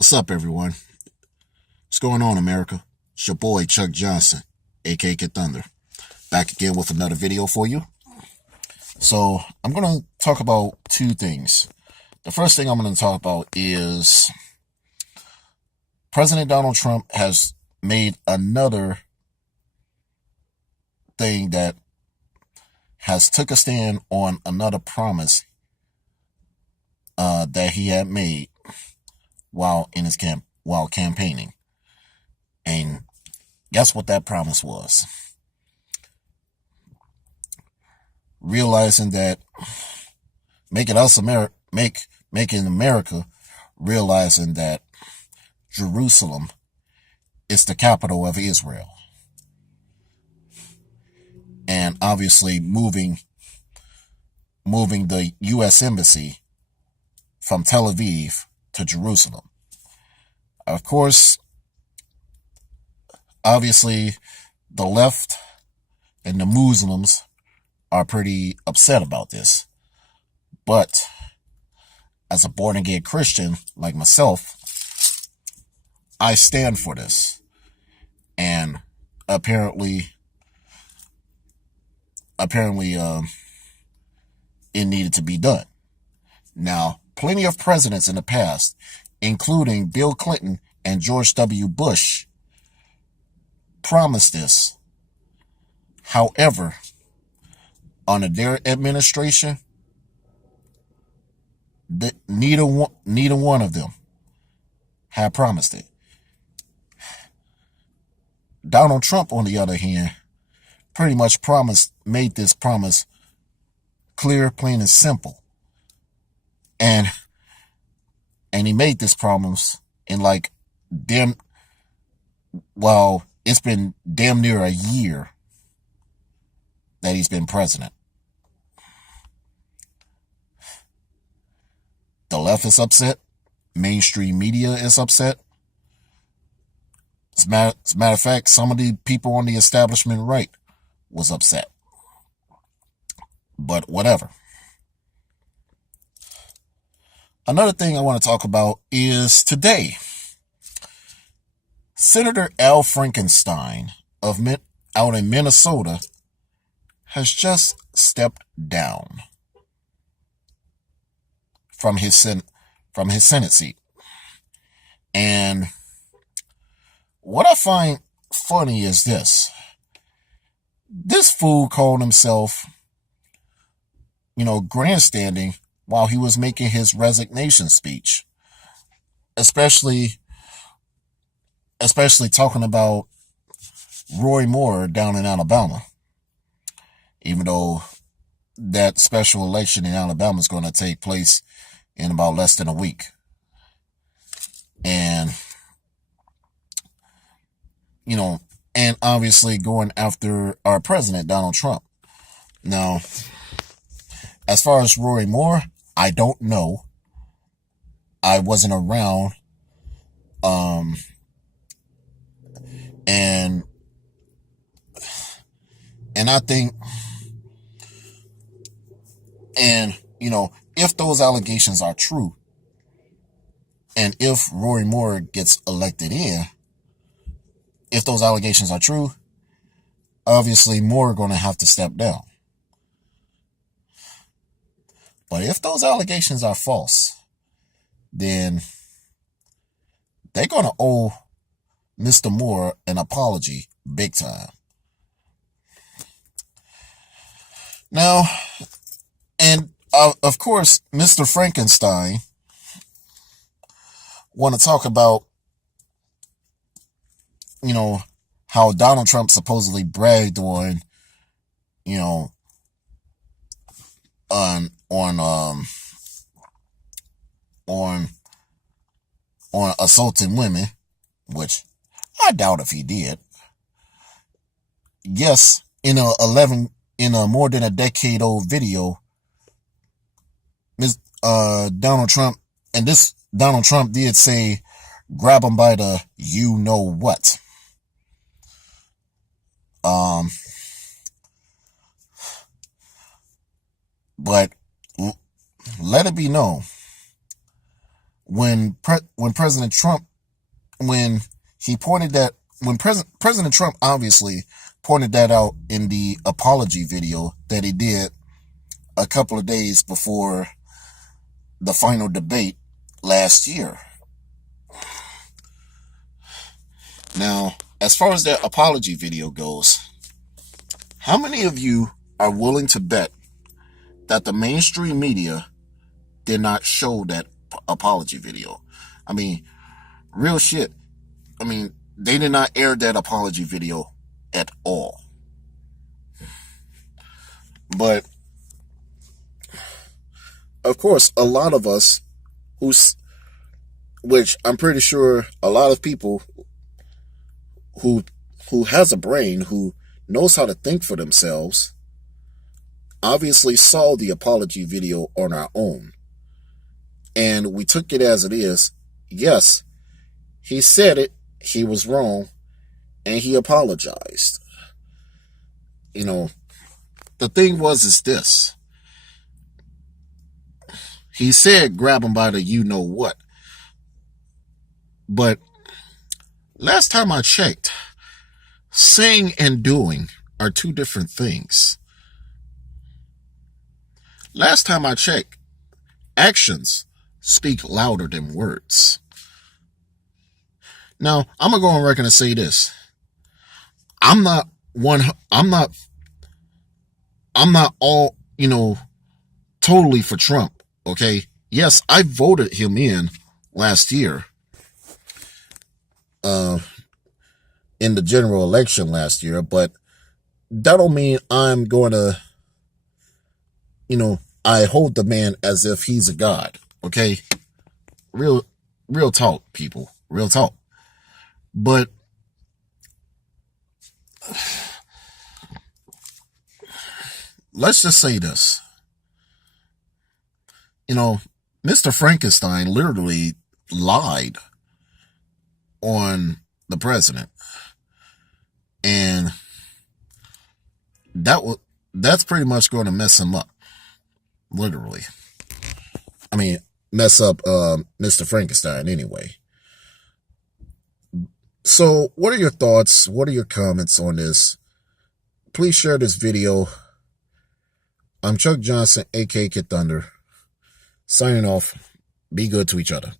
What's up, everyone? What's going on, America? It's your boy, Chuck Johnson, a.k.a. Thunder, back again with another video for you. So, I'm going to talk about two things. The first thing I'm going to talk about is President Donald Trump has made another thing that has took a stand on another promise that he had made while campaigning. And guess what that promise was? Realizing that making America, realizing that Jerusalem is the capital of Israel, and obviously moving the U.S. Embassy from Tel Aviv to Jerusalem. Of course, obviously, the left and the Muslims are pretty upset about this. But as a born-again Christian like myself, I stand for this. And apparently, it needed to be done. Now, plenty of presidents in the past, including Bill Clinton and George W. Bush, promised this. However, under their administration, neither one of them had promised it. Donald Trump, on the other hand, pretty much made this promise clear, plain, and simple. And he made this promise in it's been damn near a year that he's been president. The left is upset. Mainstream media is upset. As a matter of fact, some of the people on the establishment right was upset. But whatever. Another thing I want to talk about is today, Senator Al Frankenstein out in Minnesota has just stepped down from his Senate seat. And what I find funny is this. This fool called himself, grandstanding while he was making his resignation speech. Especially talking about Roy Moore down in Alabama. Even though that special election in Alabama is going to take place in about less than a week. And, and obviously going after our president, Donald Trump. Now, as far as Roy Moore, I don't know. I wasn't around. And I think, if those allegations are true, and if Roy Moore gets elected if those allegations are true, obviously Moore are going to have to step down. But if those allegations are false, then they're going to owe Mr. Moore an apology big time. Now, and of course, Mr. Frankenstein want to talk about, how Donald Trump supposedly bragged on, on assaulting women, which I doubt if he did. Yes, in a more than a decade old video, Donald Trump did say, grab him by the you-know-what. But let it be known, when President Trump, when he pointed that, when President Trump obviously pointed that out in the apology video that he did a couple of days before the final debate last year. Now, as far as that apology video goes, how many of you are willing to bet that the mainstream media did not show that apology video? I mean, real shit. I mean, they did not air that apology video at all. But, of course, a lot of us which I'm pretty sure a lot of people who has a brain, who knows how to think for themselves, obviously saw the apology video on our own. And we took it as it is. Yes, he said it, he was wrong, and he apologized. You know, the thing is this. He said grab him by the you-know-what. But last time I checked, saying and doing are two different things. Last time I checked, actions speak louder than words. Now, I'm going to go on record and say this. I'm not all, totally for Trump, okay? Yes, I voted him in last year, in the general election last year, but that don't mean I'm going to, I hold the man as if he's a god, okay? Real talk, people, real talk. But let's just say this. Mr. Frankenstein literally lied on the president. And that's pretty much going to mess him up. Literally. I mean, mess up Mr. Frankenstein anyway. So, what are your thoughts? What are your comments on this? Please share this video. I'm Chuck Johnson, a.k.a. Kid Thunder. Signing off. Be good to each other.